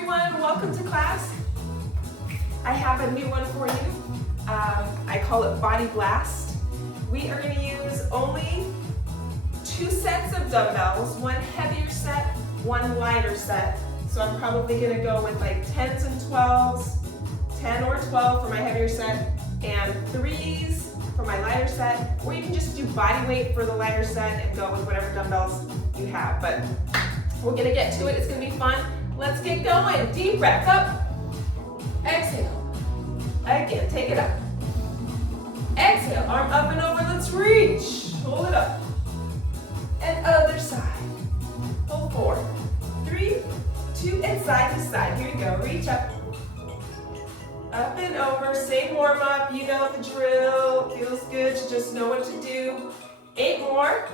everyone, welcome to class. I have a new one for you. I call it Body Blast. We are going to use only 2 sets of dumbbells, one heavier set, one lighter set. So I'm probably going to go with like 10s and 12s, 10 or 12 for my heavier set, and 3s for my lighter set, or you can just do body weight for the lighter set and go with whatever dumbbells you have. But we're going to get to it. It's going to be fun. Let's get going. Deep breath up. Exhale. Again, take it up. Exhale, arm up and over. Let's reach. Hold it up. And other side. Hold 4, 3, 2, and side to side. Here we go. Reach up. Up and over. Same warm up. You know the drill. Feels good to just know what to do. 8 more.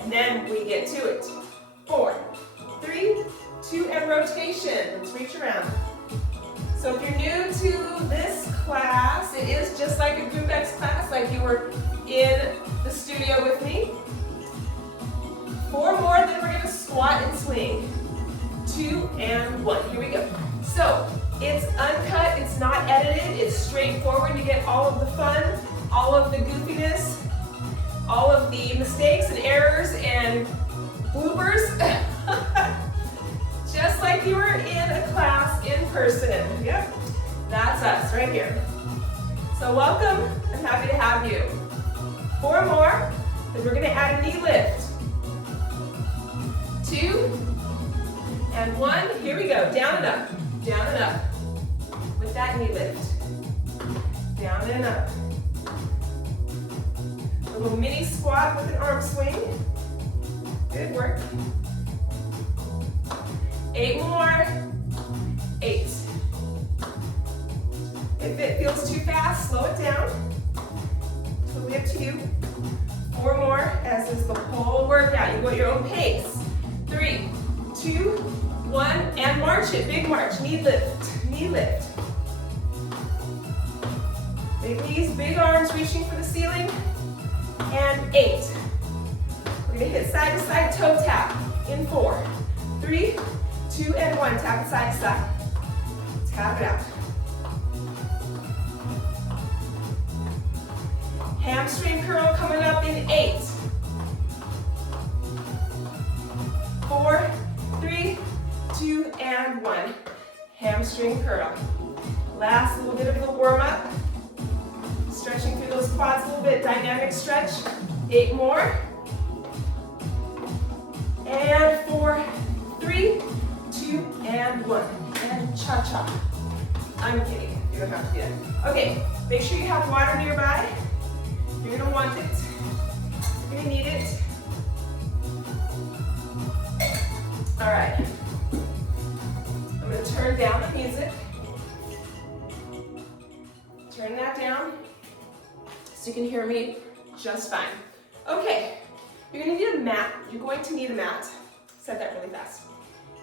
And then we get to it. 4, 3, 2, and rotation. Let's reach around. So if you're new to this class, it is just like a Group X class, like you were in the studio with me. 4 more, then we're going to squat and swing. 2 and 1. Here we go. So it's uncut, it's not edited, it's straightforward. You get all of the fun, all of the goofiness, all of the mistakes and errors and bloopers. Just like you were in a class in person. Yep, that's us right here. So welcome, I'm happy to have you. 4 more, then we're gonna add a knee lift. 2 and 1, here we go, down and up, down and up. With that knee lift, down and up. A little mini squat with an arm swing. Good work. 8 more. 8. If it feels too fast, slow it down. Totally up to you. 4 more, as is the whole workout. You go at your own pace. 3, 2, 1, and march it. Big march. Knee lift. Knee lift. Big knees, big arms reaching for the ceiling. And 8. We're going to hit side to side toe tap in 4, 3, 2, and 1. Tap it side to side. Tap it out. Hamstring curl coming up in 8. 4, 3, 2, and 1. Hamstring curl. Last little bit of the warm up. Stretching through those quads a little bit. Dynamic stretch. 8 more. And 4, 3, 2, and 1. And cha-cha. I'm kidding. You don't have to do that. Okay, make sure you have water nearby. You're going to want it. You're going to need it. All right. I'm going to turn down the music. Turn that down so you can hear me just fine. Okay, you're going to need a mat. You're going to need a mat. Said that really fast.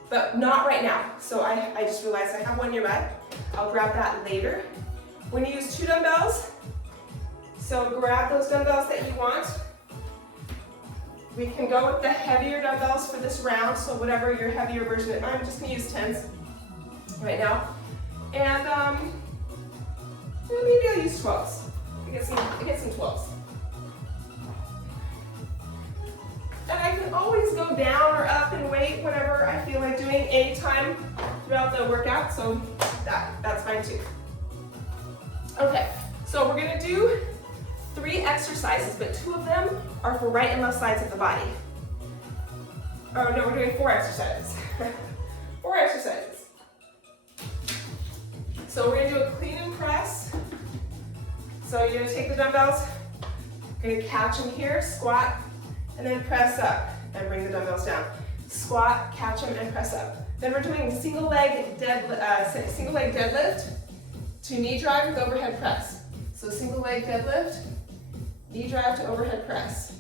But not right now. So I just realized I have one nearby. I'll grab that later. When you use 2 dumbbells, so grab those dumbbells that you want. We can go with the heavier dumbbells for this round, so whatever your heavier version is. I'm just going to use 10s right now. And maybe I'll use 12s. I get some 12s. And I can always go down or up in weight, whatever I feel like doing anytime throughout the workout, so that's fine too. Okay, so we're gonna do 3 exercises, but 2 of them are for right and left sides of the body. Oh no, we're doing 4 exercises. 4 exercises. So we're gonna do a clean and press. So you're gonna take the dumbbells, you're gonna catch them here, squat, and then press up and bring the dumbbells down. Squat, catch them, and press up. Then we're doing single leg deadlift to knee drive with overhead press. So single leg deadlift, knee drive to overhead press.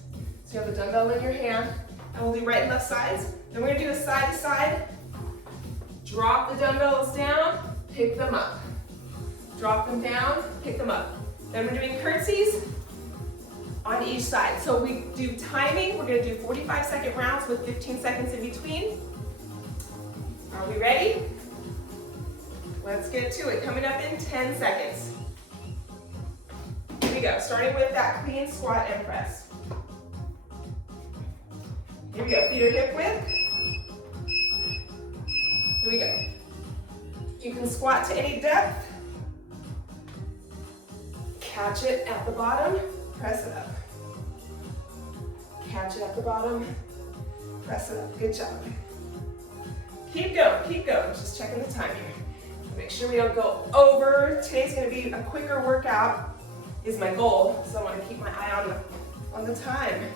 So you have the dumbbell in your hand, and we'll do right and left sides. Then we're gonna do a side to side. Drop the dumbbells down, pick them up. Drop them down, pick them up. Then we're doing curtsies on each side. So we do timing. We're gonna do 45-second rounds with 15 seconds in between. Are we ready? Let's get to it. Coming up in 10 seconds. Here we go, starting with that clean squat and press. Here we go, feet are hip width. Here we go. You can squat to any depth. Catch it at the bottom, press it up. Catch it at the bottom, press it up. Good job. Keep going, keep going. Just checking the time here. Make sure we don't go over. Today's gonna be a quicker workout is my goal, so I wanna keep my eye on the time.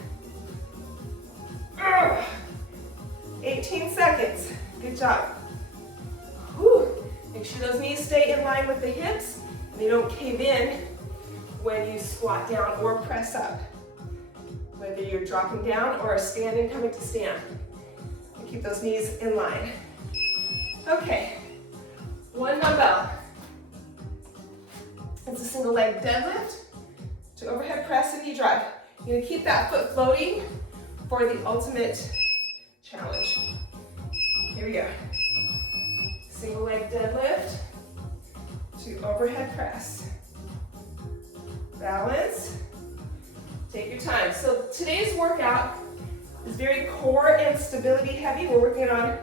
18 seconds, good job. Whew. Make sure those knees stay in line with the hips and they don't cave in when you squat down or press up. Whether you're dropping down or standing, coming to stand. And keep those knees in line. Okay, one dumbbell. It's a single leg deadlift to overhead press and knee drive. You're gonna keep that foot floating for the ultimate challenge. Here we go. Single leg deadlift to overhead press. Balance. Take your time. So today's workout is very core and stability heavy. We're working on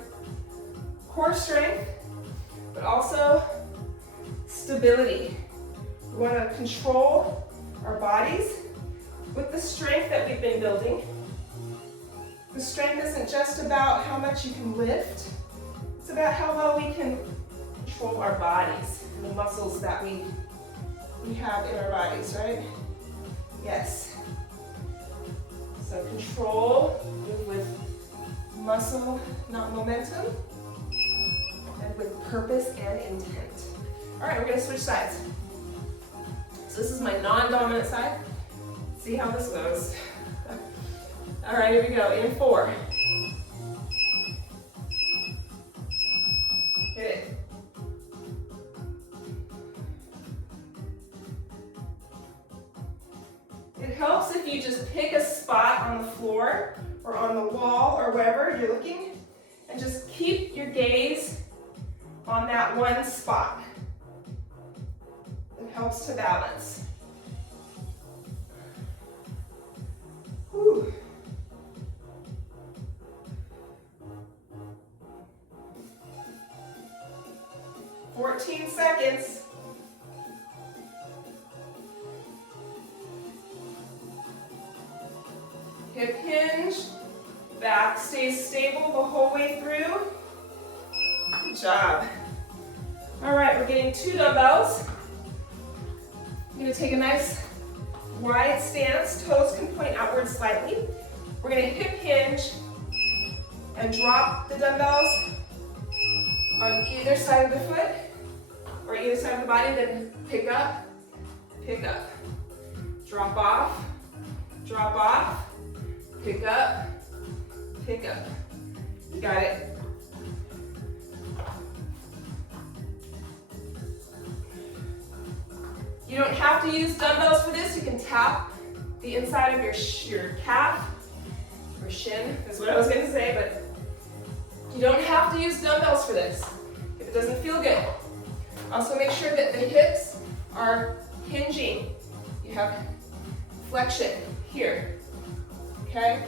core strength, but also stability. We want to control our bodies with the strength that we've been building. The strength isn't just about how much you can lift. It's about how well we can control our bodies and the muscles that we have in our bodies, right? Yes. So control with muscle, not momentum, and with purpose and intent. All right, we're gonna switch sides. So this is my non-dominant side. See how this goes. All right, here we go, in 4. Hit it. It helps if you just pick a spot on the floor or on the wall or wherever you're looking and just keep your gaze on that one spot. It helps to balance. Whew. "14 seconds. Hip hinge, back stays stable the whole way through. Good job. All right, we're getting 2 dumbbells. You're gonna take a nice wide stance, toes can point outward slightly. We're gonna hip hinge and drop the dumbbells on either side of the foot or either side of the body, then pick up, drop off, pick up. You got it. You don't have to use dumbbells for this. You can tap the inside of your calf or shin, is what I was gonna say, but you don't have to use dumbbells for this if it doesn't feel good. Also make sure that the hips are hinging. You have flexion here, okay?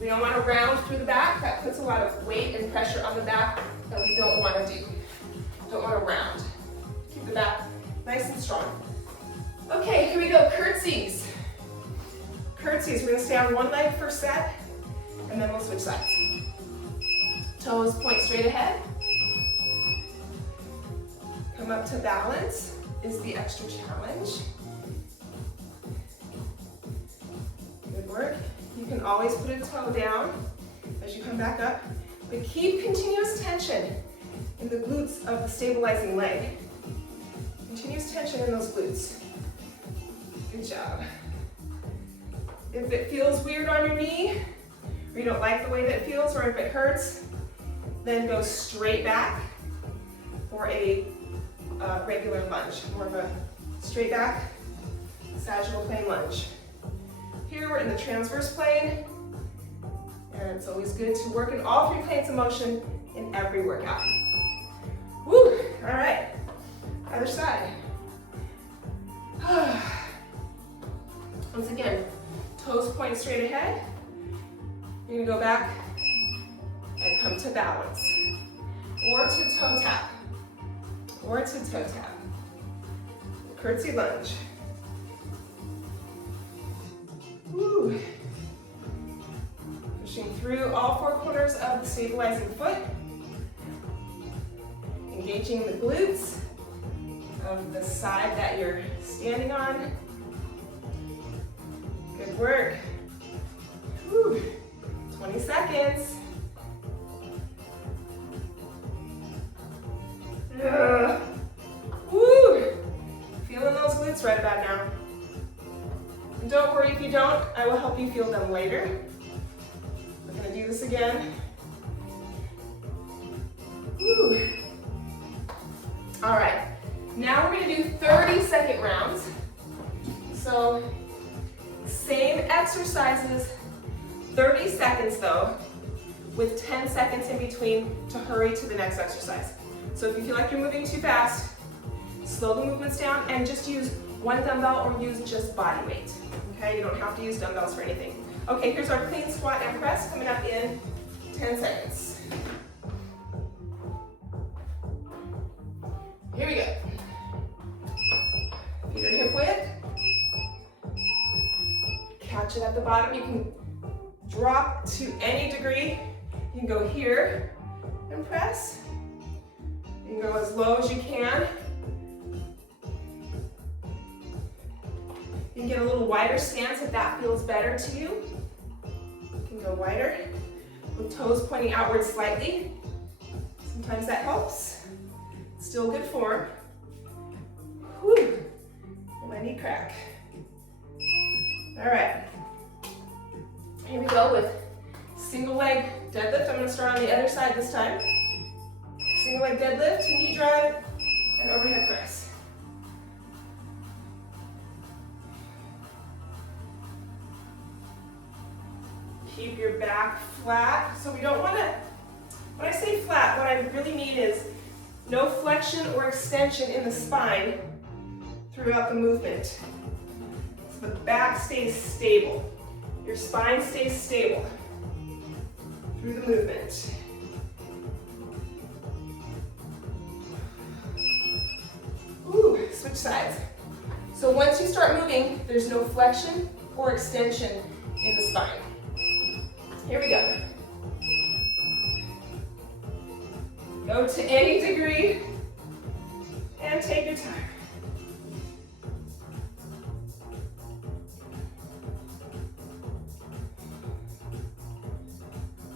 We don't want to round through the back. That puts a lot of weight and pressure on the back that we don't want to do. Don't want to round. Keep the back nice and strong. Okay, here we go, curtsies. Curtsies, we're gonna stay on one leg for a set, and then we'll switch sides. Toes point straight ahead. Come up to balance is the extra challenge. Good work. You can always put a toe down as you come back up, but keep continuous tension in the glutes of the stabilizing leg. Continuous tension in those glutes. Good job. If it feels weird on your knee, or you don't like the way that it feels, or if it hurts, then go straight back for a regular lunge, more of a straight back, sagittal plane lunge. Here we're in the transverse plane, and it's always good to work in all 3 planes of motion in every workout. Woo! All right, Other side. Once again, toes point straight ahead. You're gonna go back and come to balance. Or to toe tap. Or to toe tap. Curtsy lunge. Woo. Pushing through all four corners of the stabilizing foot. Engaging the glutes of the side that you're standing on. Good work. Woo. 20 seconds. Woo. Feeling those glutes right about now. And don't worry if you don't, I will help you feel them later. We're gonna do this again. Woo. All right, now we're gonna do 30-second rounds. So, same exercises, 30 seconds though, with 10 seconds in between to hurry to the next exercise. So if you feel like you're moving too fast, slow the movements down and just use one dumbbell or use just body weight. Okay, you don't have to use dumbbells for anything. Okay, here's our clean squat and press coming up in 10 seconds. Here we go. Feet are hip width. Catch it at the bottom. You can drop to any degree. You can go here and press. You can go as low as you can. You can get a little wider stance if that feels better to you. You can go wider with toes pointing outward slightly. Sometimes that helps. Still good form. Whew. My knee crack. All right. Here we go with single leg deadlift. I'm going to start on the other side this time. Single leg deadlift, knee drive, and overhead press. Keep your back flat. So we don't want to, when I say flat, what I really mean is no flexion or extension in the spine throughout the movement. So the back stays stable. Your spine stays stable through the movement. Ooh, switch sides. So once you start moving, there's no flexion or extension in the spine. Here we go. Go to any degree and take your time.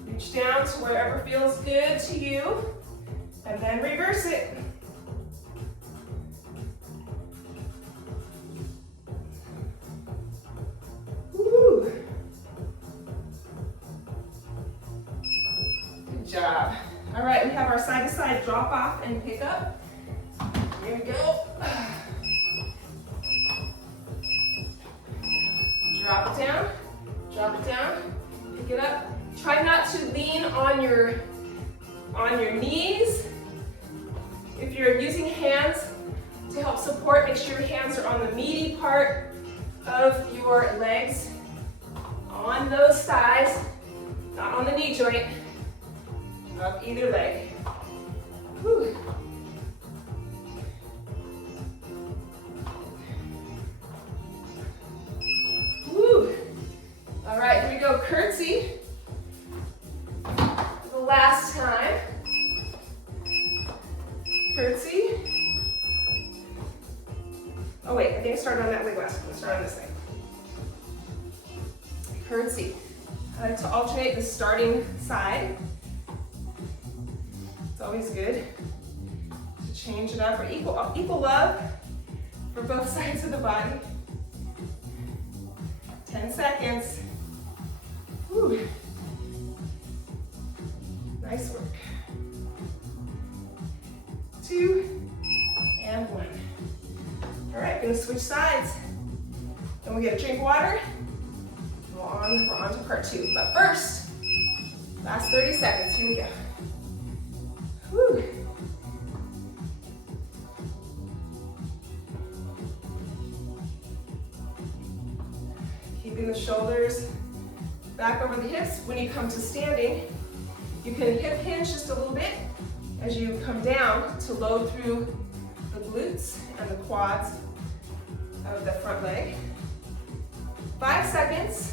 Reach down to wherever feels good to you and then reverse it. Woo. Good job. All right, we have our side-to-side drop off and pick up. Here we go. Drop it down, pick it up. Try not to lean on your knees. If you're using hands to help support, make sure your hands are on the meaty part of your legs, on those thighs, not on the knee joint of either leg. Whew. Woo. All right, here we go, curtsy. The last time. Curtsy. Oh wait, I think I started on that leg last. Let's start on this leg. Curtsy. I like to alternate the starting side. It's always good to change it up, or equal love for both sides of the body. 10 seconds. Whew. Nice work. 2 and 1. All right, gonna switch sides. Then we get a drink of water. We're on to part 2. But first, last 30 seconds. Here we go. Whew. the shoulders back over the hips. When you come to standing, you can hip hinge just a little bit as you come down to load through the glutes and the quads of the front leg. 5 seconds.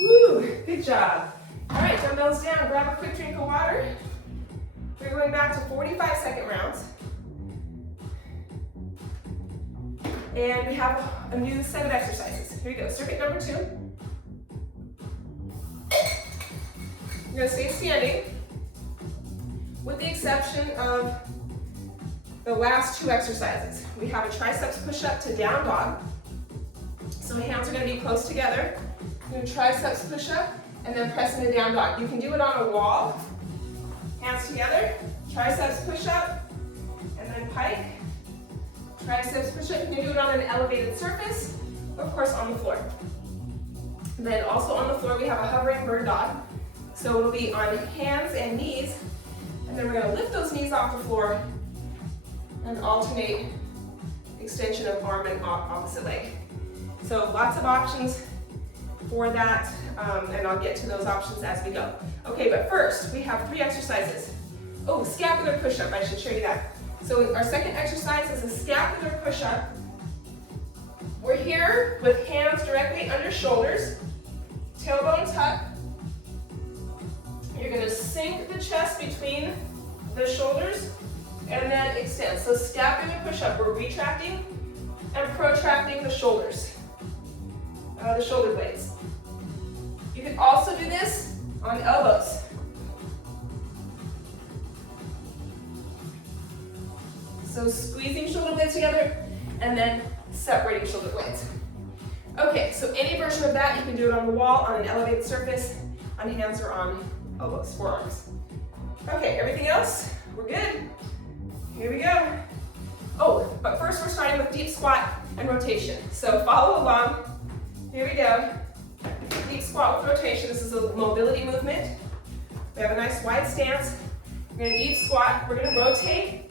Woo, good job. All right, dumbbells down, grab a quick drink of water. We're going back to 45-second rounds. And we have a new set of exercises. Here we go, circuit number 2. You're gonna stay standing, with the exception of the last 2 exercises. We have a triceps push-up to down dog. So hands are gonna be close together. Do a triceps push-up and then press into down dog. You can do it on a wall, hands together, triceps push-up, and then pike. Triceps push-up, you can do it on an elevated surface, of course on the floor. And then also on the floor we have a hovering bird dog. So it'll be on hands and knees, and then we're gonna lift those knees off the floor and alternate extension of arm and opposite leg. So lots of options for that, and I'll get to those options as we go. Okay, but first we have 3 exercises. Oh, scapular push-up, I should show you that. So our second exercise is a scapular push-up. We're here with hands directly under shoulders, tailbone tuck. You're gonna sink the chest between the shoulders and then extend. So scapular push-up, we're retracting and protracting the shoulders, the shoulder blades. You can also do this on elbows. So squeezing shoulder blades together and then separating shoulder blades. Okay, so any version of that, you can do it on the wall, on an elevated surface, on hands or on elbows, forearms. Okay, everything else, we're good. Here we go. Oh, but first we're starting with deep squat and rotation. So follow along. Here we go. Deep squat with rotation. This is a mobility movement. We have a nice wide stance. We're gonna deep squat. We're gonna rotate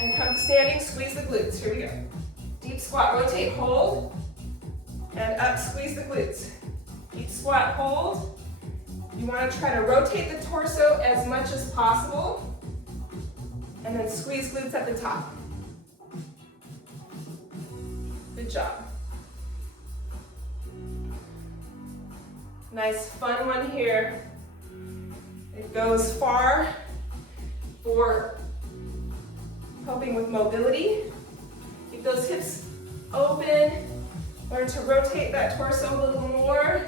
and come to standing, squeeze the glutes. Here we go. Deep squat, rotate, hold, and up, squeeze the glutes. Deep squat, hold. You want to try to rotate the torso as much as possible, and then squeeze glutes at the top. Good job. Nice fun one here. It goes far for helping with mobility. Keep those hips open. Learn to rotate that torso a little more.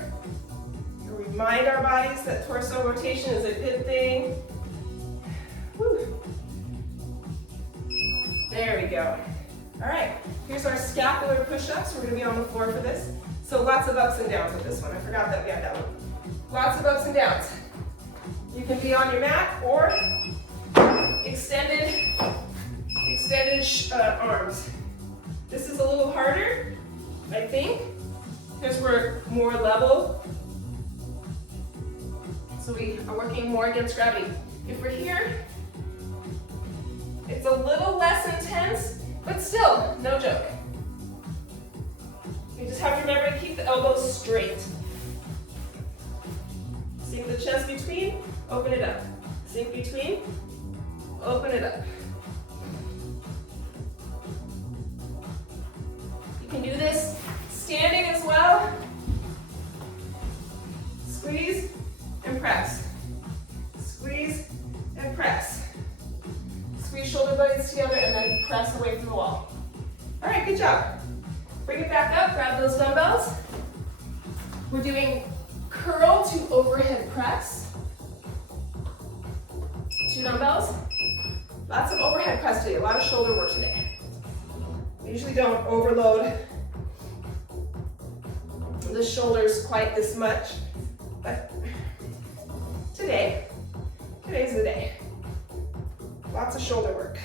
Remind our bodies that torso rotation is a good thing. Whew. There we go. All right, here's our scapular push-ups. We're gonna be on the floor for this. So lots of ups and downs with this one. I forgot that we had that one. Lots of ups and downs. You can be on your mat or extended arms. This is a little harder, I think, because we're more level. So we are working more against gravity. If we're here, it's a little less intense, but still, no joke. You just have to remember to keep the elbows straight. Sink the chest between, open it up. Sink between, open it up. You can do this standing as well. Squeeze and press. Squeeze and press. Squeeze shoulder blades together and then press away from the wall. All right, good job. Bring it back up, grab those dumbbells. We're doing curl to overhead press. 2 dumbbells. Lots of overhead press today, a lot of shoulder work today. We usually don't overload the shoulders quite this much, but today's the day. Lots of shoulder work.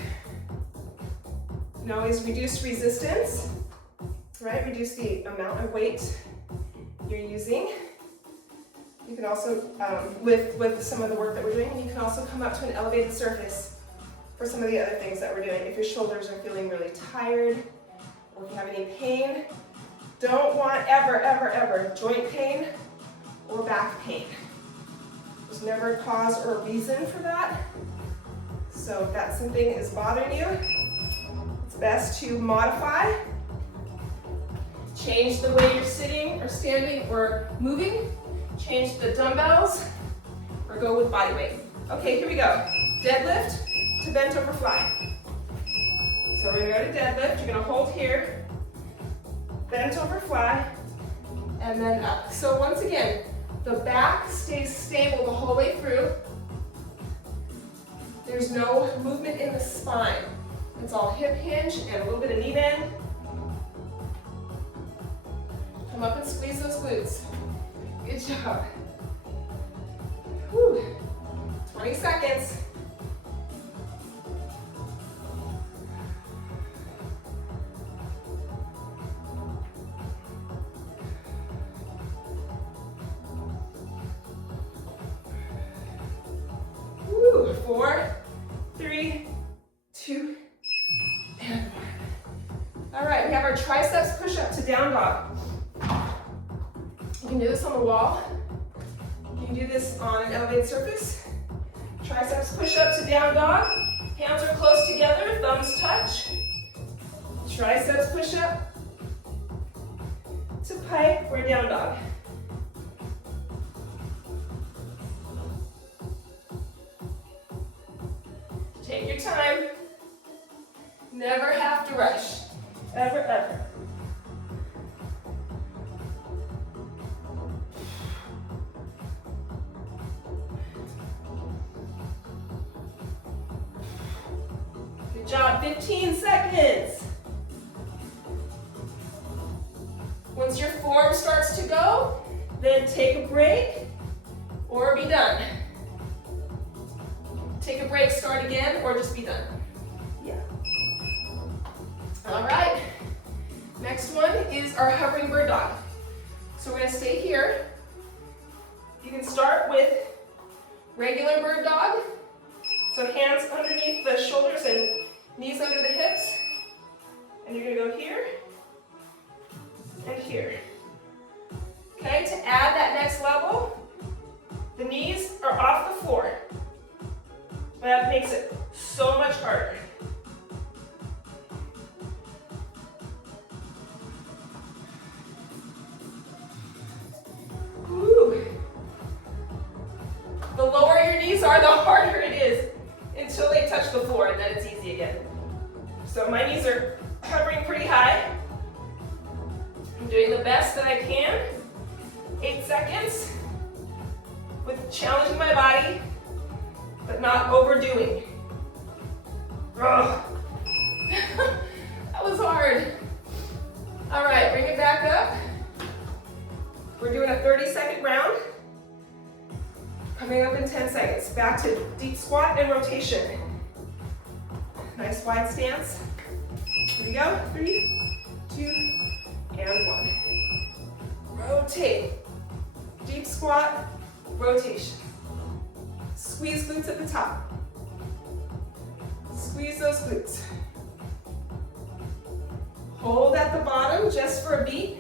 You can always reduce resistance, right? Reduce the amount of weight you're using. You can also, with some of the work that we're doing, you can also come up to an elevated surface for some of the other things that we're doing. If your shoulders are feeling really tired or if you have any pain. Don't want ever, ever, ever joint pain or back pain. There's never a cause or a reason for that. So if that's something that is bothering you, it's best to modify. Change the way you're sitting or standing or moving. Change the dumbbells or go with body weight. Okay, here we go. Deadlift to bent over fly. So we're gonna go to deadlift. You're gonna hold here, bent over fly, and then up. So once again, the back stays stable the whole way through. There's no movement in the spine. It's all hip hinge and a little bit of knee bend. Come up and squeeze those glutes. Good job. Whew. 20 seconds. Woo. 4, 3, 2, and 1. All right, we have our triceps push-up to down dog. You can do this on the wall. You can do this on an elevated surface. Triceps push-up to down dog. Hands are close together, thumbs touch. Triceps push-up to pike or down dog. Take your time. Never have to rush. Ever, ever. Good job, 15 seconds. Once your form starts to go, then take a break or be done. Take a break, start again, or just be done. Yeah. All right. Next one is our hovering bird dog. So we're gonna stay here. You can start with regular bird dog. So hands underneath the shoulders and knees under the hips. And you're gonna go here and here. Okay, to add that next level, the knees are off the floor. That makes it so much harder. Woo. The lower your knees are, the harder it is until they touch the floor, and then it's easy again. So my knees are hovering pretty high. I'm doing the best that I can. 8 seconds with challenging my body, but not overdoing. Ugh. That was hard. All right, bring it back up. We're doing a 30-second round. Coming up in 10 seconds. Back to deep squat and rotation. Nice wide stance. Here we go. 3, 2, and 1. Rotate. Deep squat, rotation. Squeeze glutes at the top. Squeeze those glutes. Hold at the bottom just for a beat.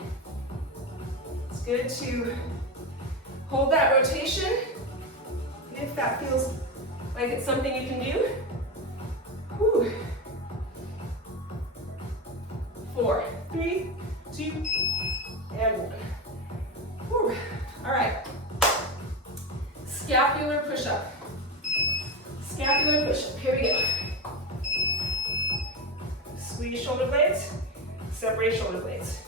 It's good to hold that rotation if that feels like it's something you can do. Whew. 4, 3, 2, and 1. Whew. All right. Scapular push-up. Scapular push-up. Here we go. Squeeze shoulder blades, separate shoulder blades.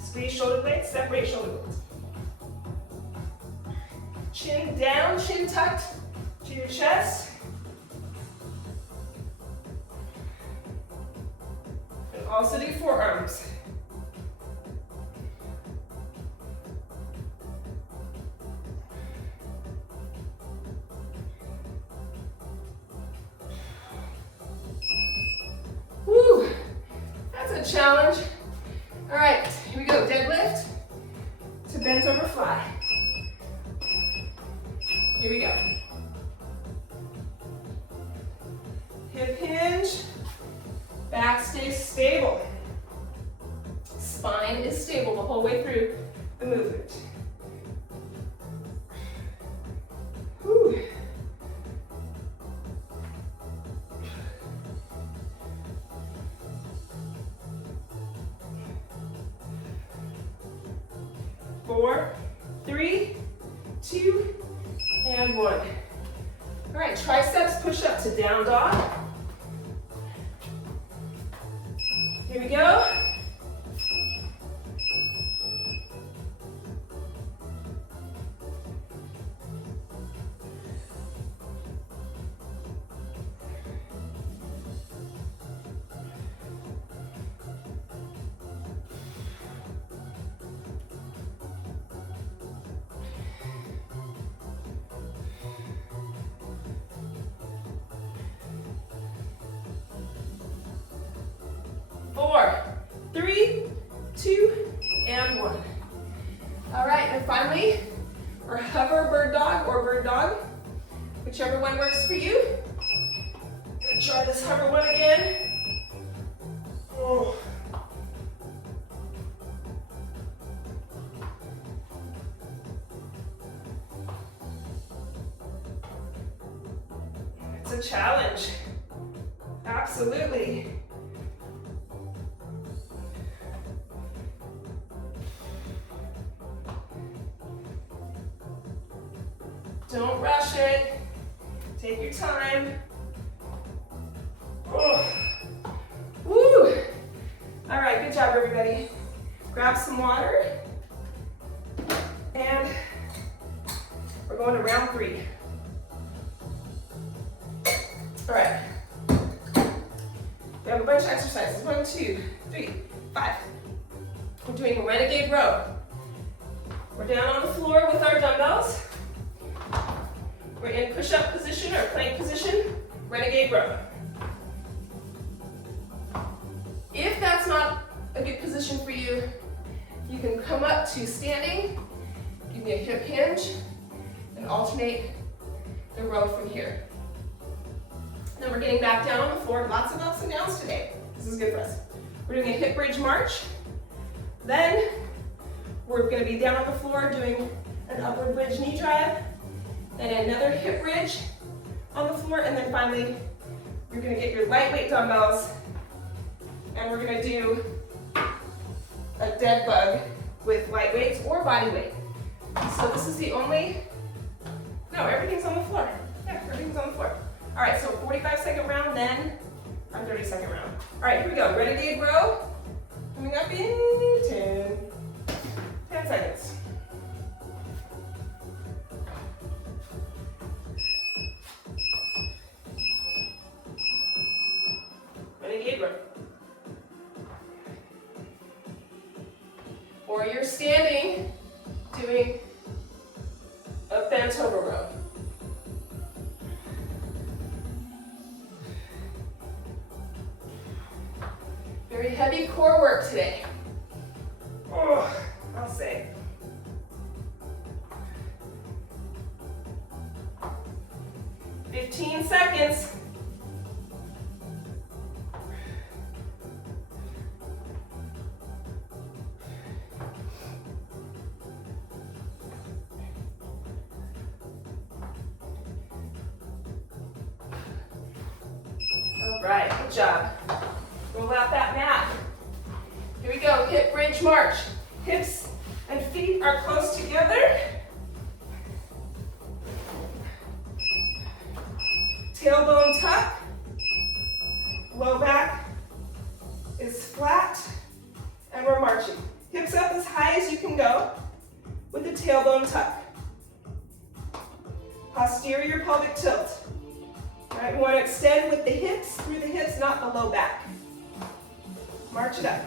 Squeeze shoulder blades, separate shoulder blades. Chin down, chin tucked to your chest. And also do forearms. Woo, that's a challenge. All right, here we go. Deadlift to bent over fly. Here we go. Hip hinge, back stays stable. 2, and 1. All right, triceps push up to down dog. Here we go. Finally, or hover bird dog or bird dog, whichever one works for you. Gonna try this hover one again. Oh. It's a challenge, absolutely. Don't rush it. Take your time. Oh. Woo! All right, good job, everybody. Grab some water. And we're going to round 3. All right. We have a bunch of exercises. 1, 2, 3, 5. We're doing a renegade row. We're down on the floor with our dumbbells. We're in push-up position or plank position, renegade row. If that's not a good position for you, you can come up to standing, give me a hip hinge, and alternate the row from here. Then we're getting back down on the floor, lots of ups and downs today. This is good for us. We're doing a hip bridge march. Then we're gonna be down on the floor doing an upward bridge knee drive, and another hip bridge on the floor, and then finally, you're gonna get your lightweight dumbbells, and we're gonna do a dead bug with light weights or body weight. So this is the only, no, everything's on the floor. Yeah, everything's on the floor. All right, so 45-second round, then our 30-second round. All right, here we go, renegade row, coming up in 10 seconds. Renegade row. Or you're standing doing a bent over row. Very heavy core work today. Oh, I'll say. "15 seconds. All right, good job. Roll out that mat. Here we go, hip bridge march. Hips and feet are close together. Tailbone tuck. Low back is flat, and we're marching. Hips up as high as you can go with the tailbone tuck. Posterior pelvic tilt. All right, we want to extend with the hips, through the hips, not the low back. March it up.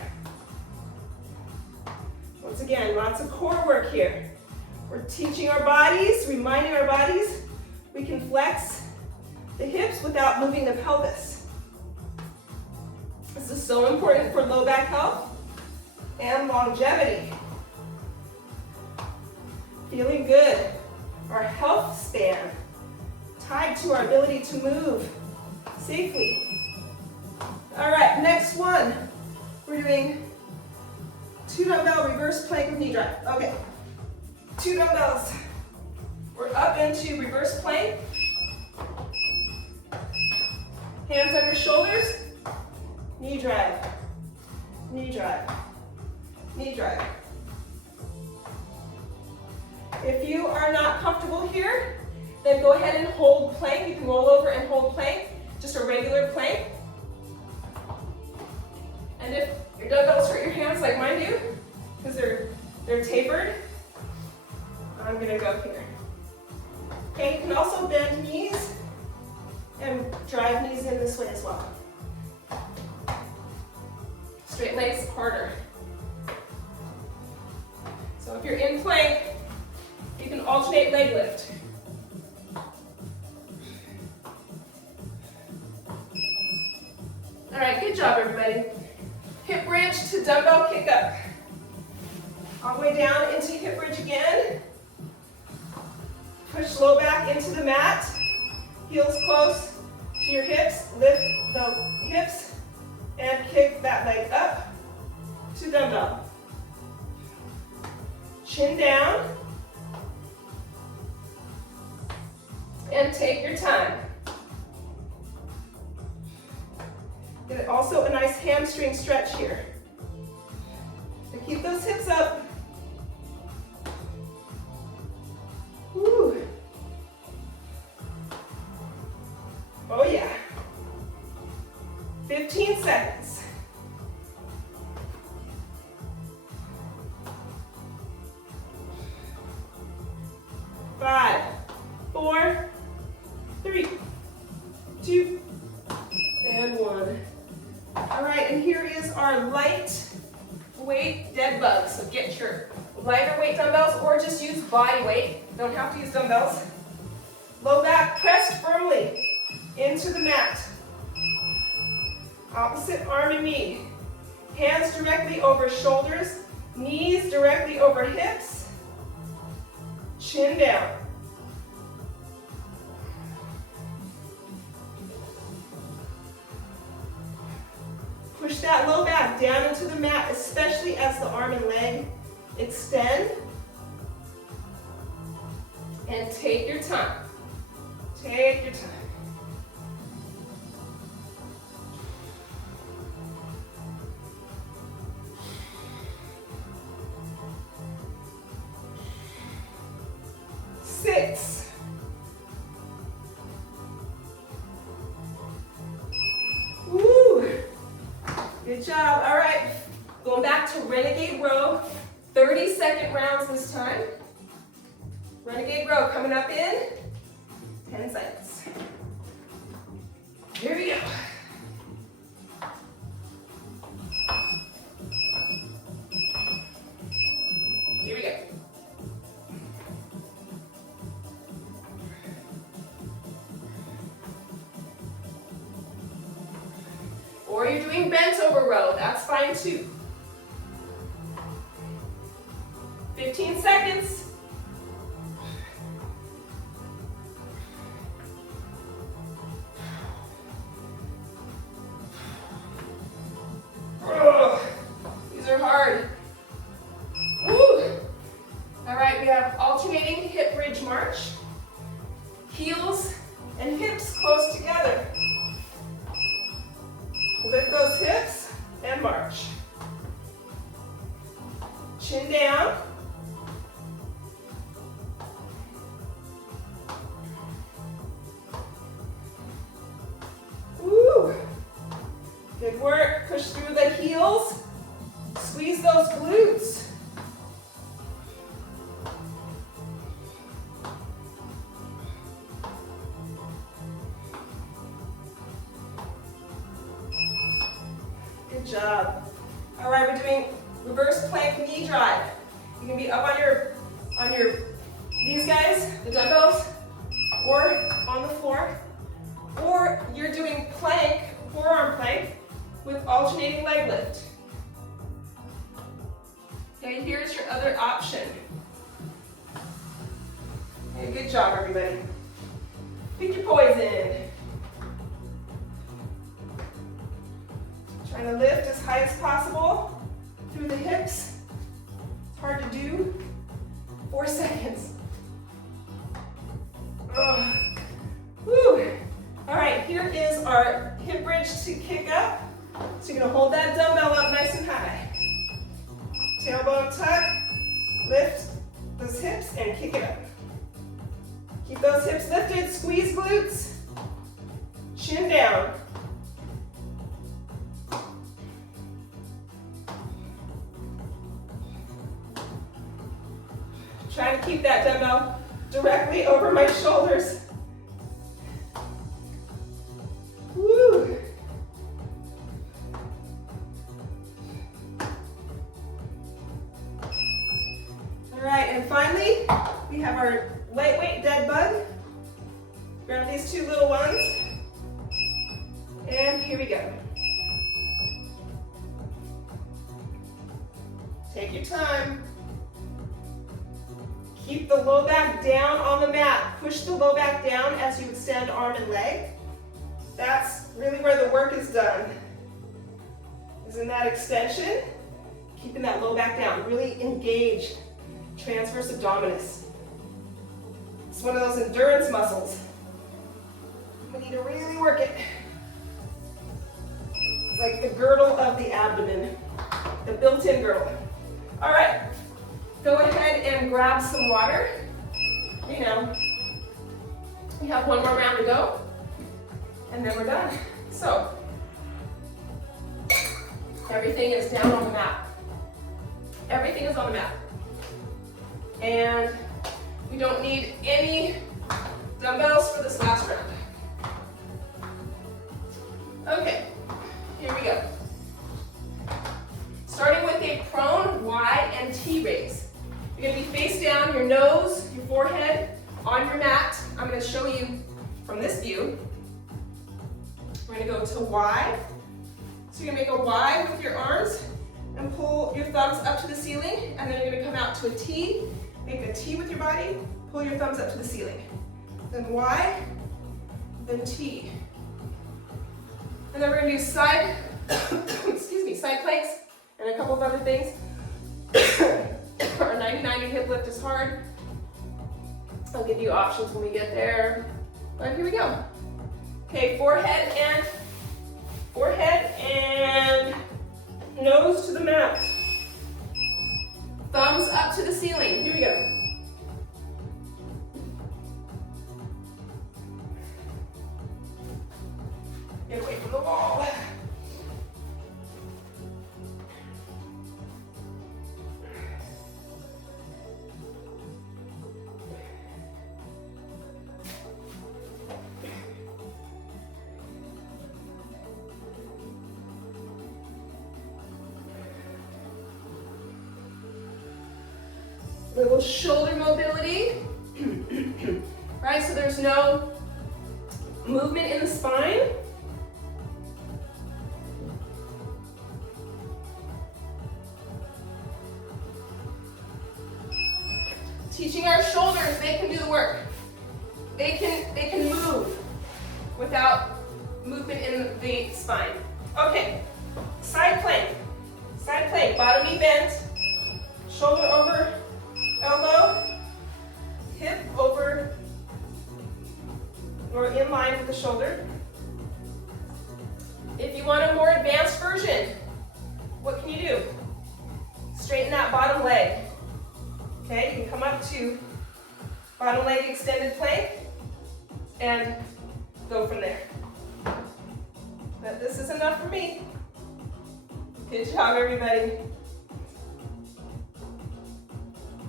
Once again, lots of core work here. We're teaching our bodies, reminding our bodies, we can flex the hips without moving the pelvis. This is so important for low back health and longevity. Feeling good. Our health span tied to our ability to move safely. All right, next one. We're doing 2 dumbbell reverse plank with knee drive. Okay, 2 dumbbells. We're up into reverse plank. Hands under shoulders. Knee drive. Knee drive. Knee drive. If you are not comfortable here, then go ahead and hold plank. You can roll over and hold plank, just a regular plank. And if your dumbbells hurt your hands like mine do, because they're tapered, I'm gonna go here. Okay, you can also bend knees and drive knees in this way as well. Straight legs harder. So if you're in plank, you can alternate leg lift. All right, good job, everybody. Hip bridge to dumbbell kick up. All the way down into hip bridge again. Push low back into the mat. Heels close to your hips. Lift the hips and kick that leg up to dumbbell. Chin down. And take your time. Get also a nice hamstring stretch here. So keep those hips up. Woo. Oh yeah. 15 seconds. 5, 4, 3, 2, and 1. All right, and here is our light weight dead bug. So get your lighter weight dumbbells or just use body weight. Don't have to use dumbbells. Low back pressed firmly into the mat. Opposite arm and knee. Hands directly over shoulders, knees directly over hips. Chin down. Push that low back down into the mat, especially as the arm and leg extend. And take your time. Take your time. Six. Woo. Good job. All right. Going back to renegade row. 30-second rounds this time. Renegade row coming up in 10 seconds. Here we go. Here we go. Or you're doing bent over row, that's fine too. 15 seconds. These are hard. Woo. All right, we have alternating hip bridge march. Heels and hips close together. Lift those hips and march. Chin down. Woo. Good work. Push through the heels. Squeeze those glutes. Good job. All right, we're doing reverse plank knee drive. You can be up on your these guys, the dumbbells, or on the floor, or you're doing plank, forearm plank, with alternating leg lift. Okay, here's your other option. Okay, good job, everybody. Pick your poison. Trying to lift as high as possible through the hips. It's hard to do. 4 seconds. Woo. All right, here is our hip bridge to kick up. So you're gonna hold that dumbbell up nice and high. Tailbone tuck, lift those hips and kick it Keep those hips lifted, squeeze glutes, chin down. Try to keep that dumbbell directly over my shoulders. Woo! All right, and finally, we have our lightweight dead bug. Grab these two little ones, and here we go. Take your time. Keep the low back down on the mat. Push the low back down as you extend arm and leg. That's really where the work is done. Is in that extension, keeping that low back down. Really engage transverse abdominis. It's one of those endurance muscles. We need to really work it. It's like the girdle of the abdomen, the built-in girdle. All right. Go ahead and grab some water. You know, we have one more round to go, and then we're done. So, everything is down on the mat. Everything is on the mat. And we don't need any dumbbells for this last round. Okay, here we go. Starting with a prone Y and T raise. You're going to be face down, your nose, your forehead on your mat. I'm going to show you from this view. We're going to go to Y. So you're going to make a Y with your arms and pull your thumbs up to the ceiling, and then you're going to come out to a T. Make a T with your body, pull your thumbs up to the ceiling. Then Y, then T. And then we're going to do side, excuse me, side planks and a couple of other things. Our 90-90 hip lift is hard. I'll give you options when we get there. But here we go. Okay, forehead and nose to the mat. Thumbs up to the ceiling. Here we go. Get away from the wall. Little shoulder mobility, right? So there's no movement in the spine. Teaching our shoulders, they can do the work. They can move without movement in the spine. Okay, side plank, bottom knee bent, shoulder over elbow, hip over or in line with the shoulder. If you want a more advanced version, what can you do? Straighten that bottom leg. Okay, you can come up to bottom leg extended plank and go from there. But this is enough for me. Good job, everybody.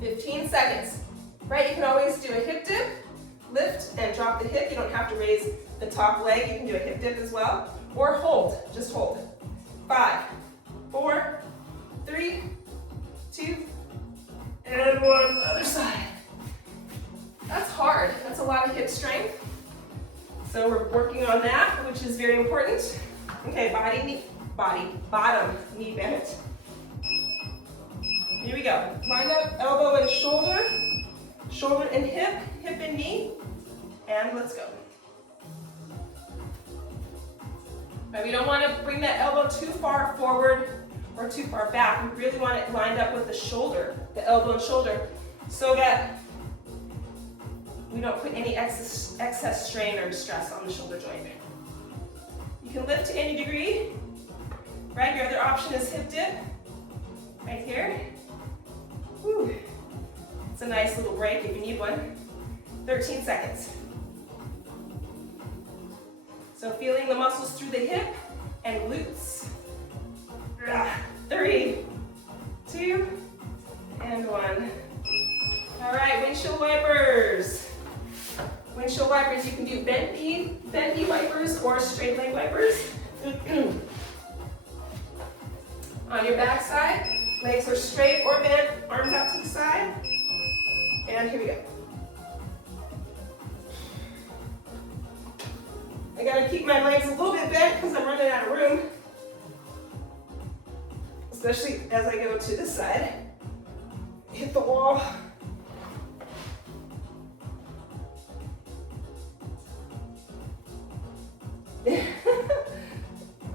15 seconds. Right, you can always do a hip dip, lift and drop the hip. You don't have to raise the top leg. You can do a hip dip as well. Or hold, just hold. 5, 4, 3, 2, and 1, other side. That's hard, that's a lot of hip strength. So we're working on that, which is very important. Okay, bottom knee bent. Here we go. Line up, elbow and shoulder, shoulder and hip, hip and knee, and let's go. Right, we don't want to bring that elbow too far forward or too far back. We really want it lined up with the shoulder, the elbow and shoulder, so that we don't put any excess strain or stress on the shoulder joint. You can lift to any degree. Right, your other option is hip dip, right here. Whew. It's a nice little break if you need one. 13 seconds. So feeling the muscles through the hip and glutes. 3, 2, and 1. All right, windshield wipers. Windshield wipers, you can do bent knee wipers or straight leg wipers. On your back side, legs are straight or bent, arms out to the side. And here we go. I gotta keep my legs a little bit bent because I'm running out of room. Especially as I go to this side. Hit the wall.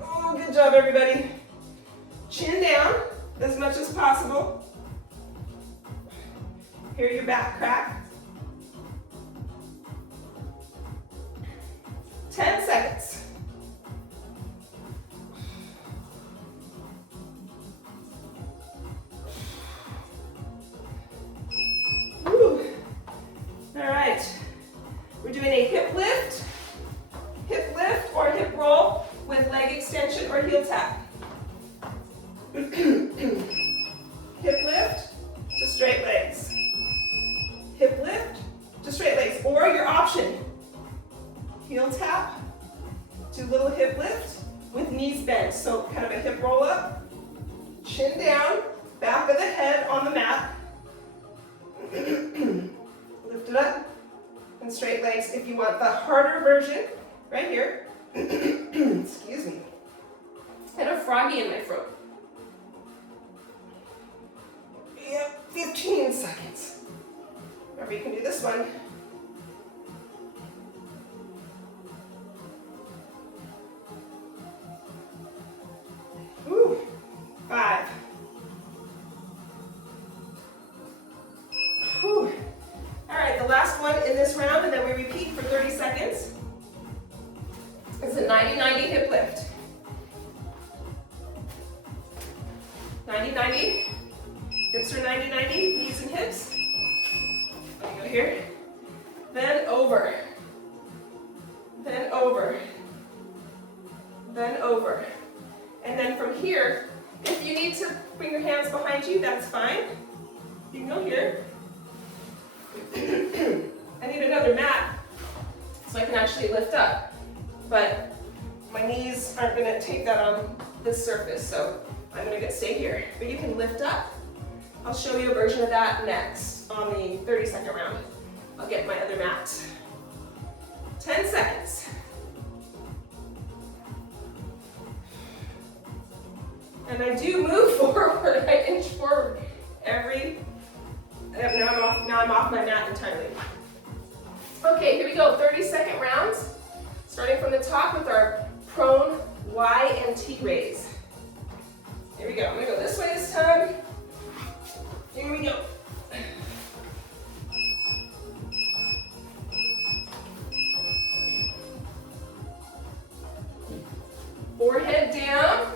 Oh, good job, everybody. Chin down as much as possible. Hear your back crack. 10 seconds. Woo. All right. We're doing a hip lift or hip roll with leg extension or heel tap. Hip lift to straight legs. Hip lift to straight legs, or your option, heel tap to little hip lift with knees bent. So kind of a hip roll up, chin down, back of the head on the mat. Lift it up and straight legs. If you want the harder version, right here, excuse me, I had a froggy in my throat. Yep, 15 seconds. Or you can do this one. Woo. 5. Whew. All right, the last one in this round, and then we repeat for 30 seconds. It's a 90-90 hip lift. 90-90. Hips are 90-90, knees and hips. Let me go here. Then over. Then over. Then over. And then from here, if you need to bring your hands behind you, that's fine. You can go here. I need another mat so I can actually lift up. But my knees aren't going to take that on this surface, so I'm going to stay here. But you can lift up. I'll show you a version of that next on the 30-second round. I'll get my other mat. 10 seconds. And I do move forward, I inch forward every, now I'm off my mat entirely. Okay, here we go, 30-second rounds. Starting from the top with our prone Y and T raise. Here we go, I'm gonna go this way this time. Here we go. Forehead down.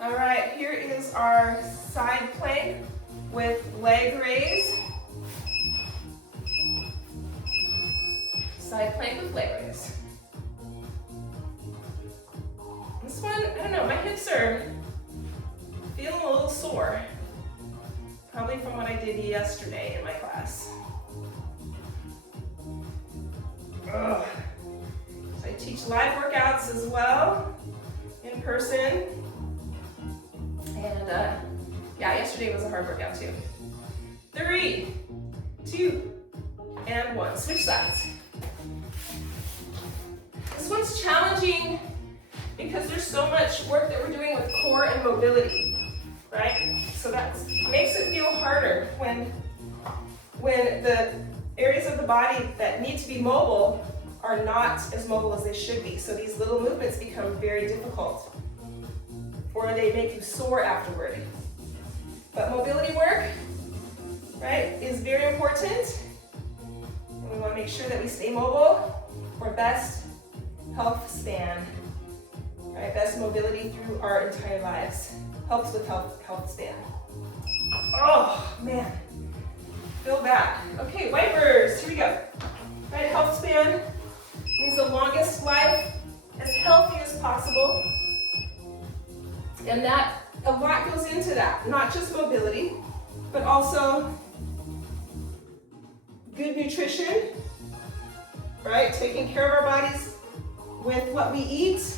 All right, here is our side plank with leg raise. Side plank with leg raise. This one, I don't know, my hips are feeling a little sore. Probably from what I did yesterday in my class. Ugh. So I teach live workouts as well, in person. And yeah, yesterday was a hard workout too. 3, 2, and 1. Switch sides. This one's challenging because there's so much work that we're doing with core and mobility, right? So that makes it feel harder when the areas of the body that need to be mobile are not as mobile as they should be. So these little movements become very difficult, or they make you sore afterward. But mobility work, right, is very important. And we want to make sure that we stay mobile for best health span, right? Best mobility through our entire lives. Helps with health span. Oh, man. Feel that. Okay, wipers, here we go. Right, health span means the longest life, as healthy as possible. And that, a lot goes into that. Not just mobility, but also good nutrition, right? Taking care of our bodies with what we eat,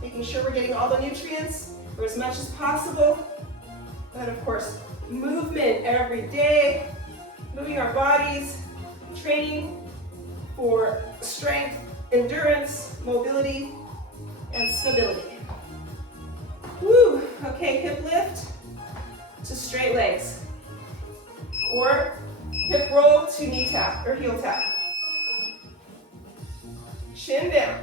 making sure we're getting all the nutrients for as much as possible. And of course, movement every day, moving our bodies, training for strength, endurance, mobility, and stability. Woo! Okay, hip lift to straight legs. Or hip roll to knee tap or heel tap. Chin down.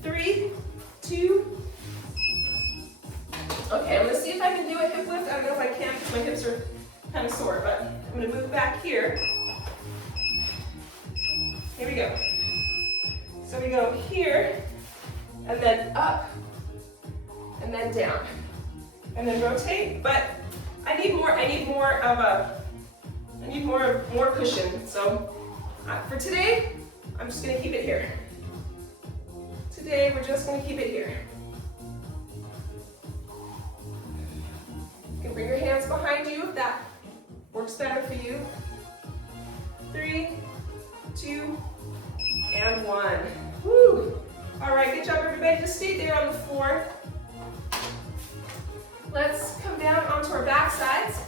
Three, two. Okay, I'm going to see if I can do a hip lift. I don't know if I can because my hips are kind of sore, but I'm going to move back here. Here we go. So we go here, and then up, and then down, and then rotate. But I need more cushion. So for today, I'm just going to keep it here. Today, we're just going to keep it here. You can bring your hands behind you if that works better for you. 3, 2, and 1. Woo! All right, good job, everybody. Just stay there on the floor. Let's come down onto our back sides.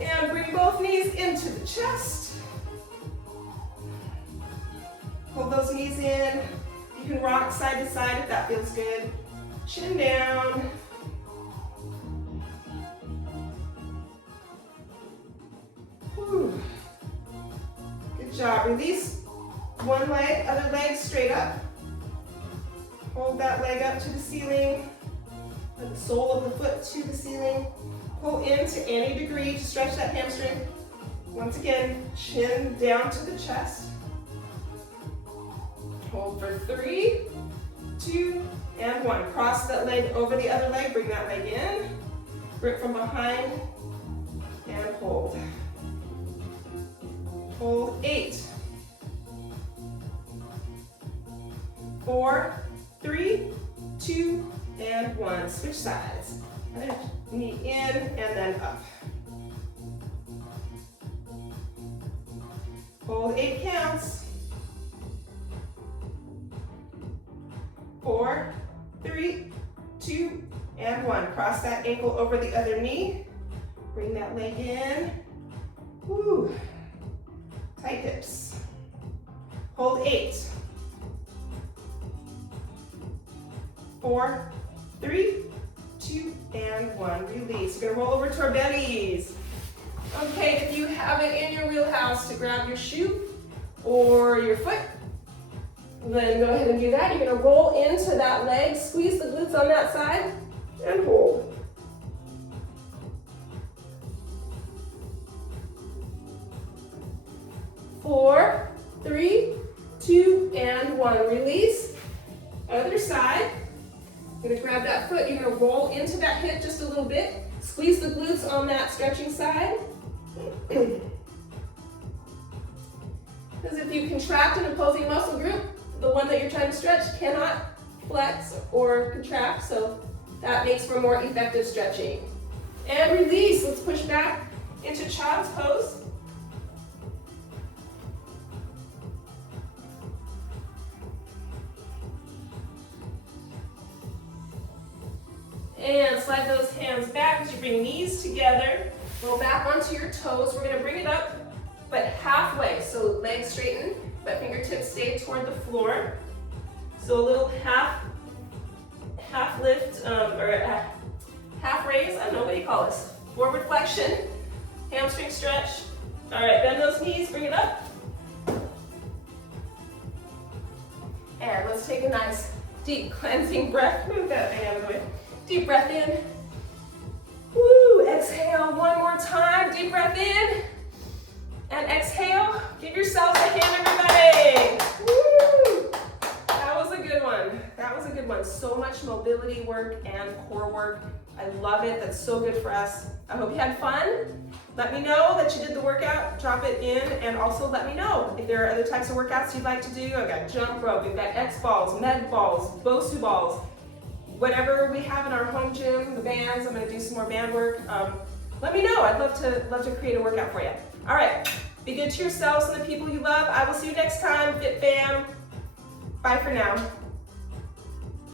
And bring both knees into the chest. Hold those knees in. You can rock side to side if that feels good. Chin down. Whew. Good job. Release one leg, other leg straight up. Hold that leg up to the ceiling. The sole of the foot to the ceiling. Pull in to any degree to stretch that hamstring. Once again, chin down to the chest. Hold for 3, 2, and 1. Cross that leg over the other leg. Bring that leg in. Grip from behind and hold. Hold 8, 4, 3, 2, and 1. Switch sides. Knee in and then up. Hold 8 counts. 4, 3, 2, and 1. Cross that ankle over the other knee. Bring that leg in. Woo. Tight hips. Hold 8. 4, 3, 2, and 1. Release. We're going to roll over to our bellies. Okay, if you have it in your wheelhouse to grab your shoe or your foot, then go ahead and do that. You're going to roll into that leg, squeeze the glutes on that side, and hold. Four, 3, 2, and 1. Release. Other side. You're going to grab that foot. You're going to roll into that hip just a little bit. Squeeze the glutes on that stretching side. Because if you contract an opposing muscle group, the one that you're trying to stretch cannot flex or contract, so that makes for more effective stretching. And release. Let's push back into child's pose. And slide those hands back as you bring knees together. Roll back onto your toes. We're gonna bring it up, but halfway. So legs straighten, but fingertips stay toward the floor. So a little half lift, or half raise, I don't know what you call this. Forward flexion, hamstring stretch. All right, bend those knees, bring it up. And let's take a nice deep cleansing breath. Move that thing out of the way. Deep breath in. Woo, exhale one more time. Deep breath in. And exhale. Give yourselves a hand, everybody. Woo. That was a good one. That was a good one. So much mobility work and core work. I love it. That's so good for us. I hope you had fun. Let me know that you did the workout. Drop it in, and also let me know if there are other types of workouts you'd like to do. I've got jump rope, we've got X balls, med balls, Bosu balls, whatever we have in our home gym, the bands. I'm going to do some more band work. Let me know. I'd love to create a workout for you. All right. Be good to yourselves and the people you love. I will see you next time. Fit Fam. Bye for now.